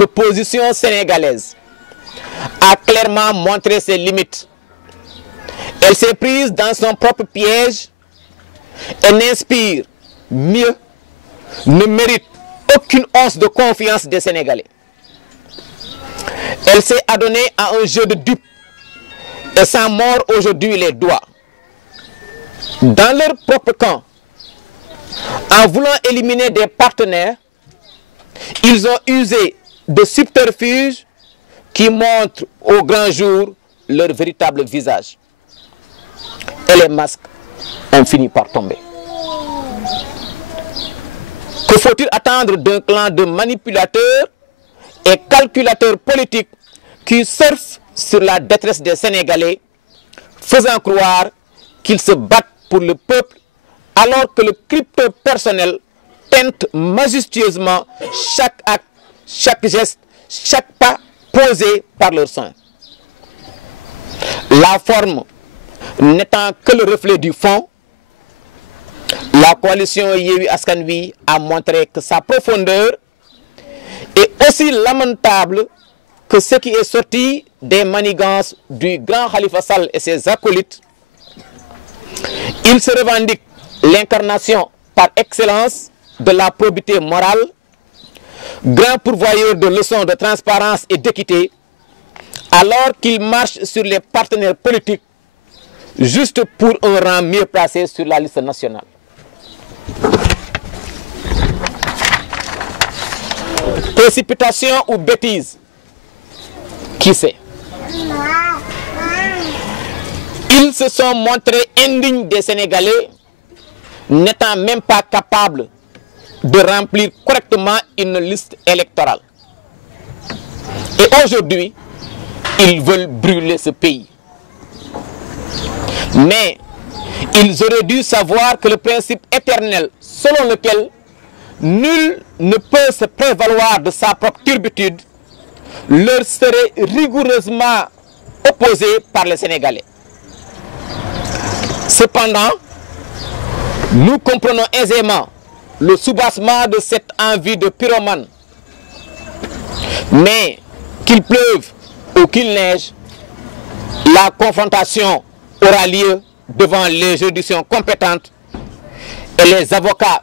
l'opposition sénégalaise a clairement montré ses limites. Elle s'est prise dans son propre piège et n'inspire mieux, ne mérite aucune once de confiance des Sénégalais. Elle s'est adonnée à un jeu de dupes et s'en mord aujourd'hui les doigts. Dans leur propre camp, en voulant éliminer des partenaires, ils ont usé de subterfuges qui montrent au grand jour leur véritable visage. Et les masques ont fini par tomber. Que faut-il attendre d'un clan de manipulateurs et calculateurs politiques qui surfent sur la détresse des Sénégalais, faisant croire qu'ils se battent pour le peuple, alors que le crypto personnel teinte majestueusement chaque acte, chaque geste, chaque pas posé par leur sein. La forme n'étant que le reflet du fond, la coalition Yewwi Askan Wi a montré que sa profondeur est aussi lamentable que ce qui est sorti des manigances du grand Khalifa Sall et ses acolytes. Il se revendique l'incarnation par excellence de la probité morale, grand pourvoyeur de leçons de transparence et d'équité, alors qu'il marche sur les partenaires politiques juste pour un rang mieux placé sur la liste nationale. Précipitation ou bêtise, qui sait? Ils se sont montrés indignes des Sénégalais, n'étant même pas capables de remplir correctement une liste électorale. Et aujourd'hui, ils veulent brûler ce pays. Mais ils auraient dû savoir que le principe éternel selon lequel nul ne peut se prévaloir de sa propre turpitude leur serait rigoureusement opposé par les Sénégalais. Cependant, nous comprenons aisément le soubassement de cette envie de pyromane. Mais qu'il pleuve ou qu'il neige, la confrontation aura lieu devant les juridictions compétentes et les avocats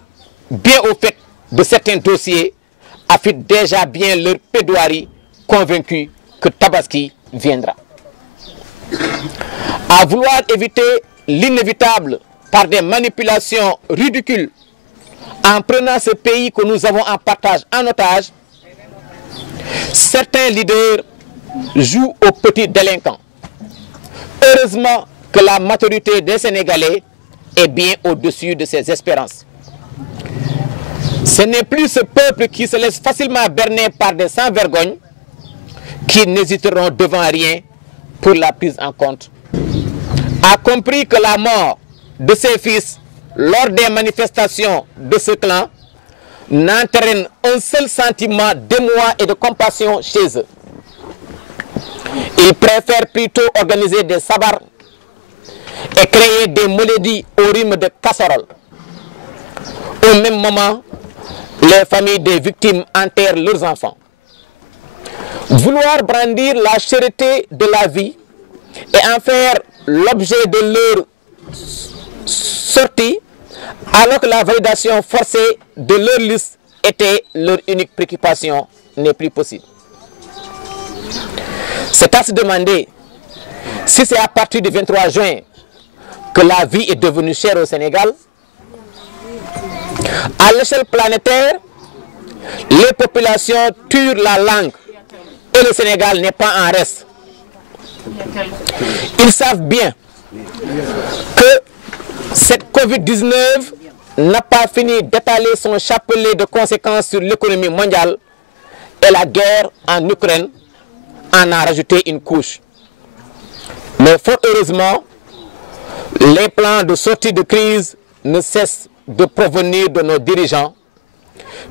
bien au fait de certains dossiers affûtent déjà bien leur plaidoirie, convaincus que Tabaski viendra. À vouloir éviter l'inévitable par des manipulations ridicules, en prenant ce pays que nous avons en partage en otage, certains leaders jouent aux petits délinquants. Heureusement que la maturité des Sénégalais est bien au-dessus de ses espérances. Ce n'est plus ce peuple qui se laisse facilement berner par des sans-vergognes qui n'hésiteront devant rien pour la prise en compte. A compris que la mort de ses fils lors des manifestations de ce clan n'entraîne un seul sentiment d'émoi et de compassion chez eux. Ils préfèrent plutôt organiser des sabars et créer des mélodies au rythme de casseroles. Au même moment, les familles des victimes enterrent leurs enfants. Vouloir brandir la charité de la vie et en faire l'objet de leur sortie, alors que la validation forcée de leur liste était leur unique préoccupation, n'est plus possible. C'est à se demander si c'est à partir du 23 juin que la vie est devenue chère au Sénégal. À l'échelle planétaire, les populations tuent la langue et le Sénégal n'est pas en reste. Ils savent bien que cette Covid-19 n'a pas fini d'étaler son chapelet de conséquences sur l'économie mondiale et la guerre en Ukraine en a rajouté une couche. Mais fort heureusement, les plans de sortie de crise ne cessent de provenir de nos dirigeants,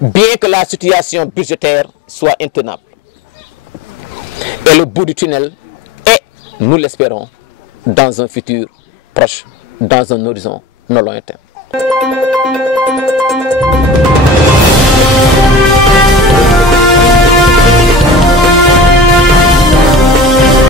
bien que la situation budgétaire soit intenable. Et le bout du tunnel est, nous l'espérons, dans un futur proche, dans un horizon non lointain.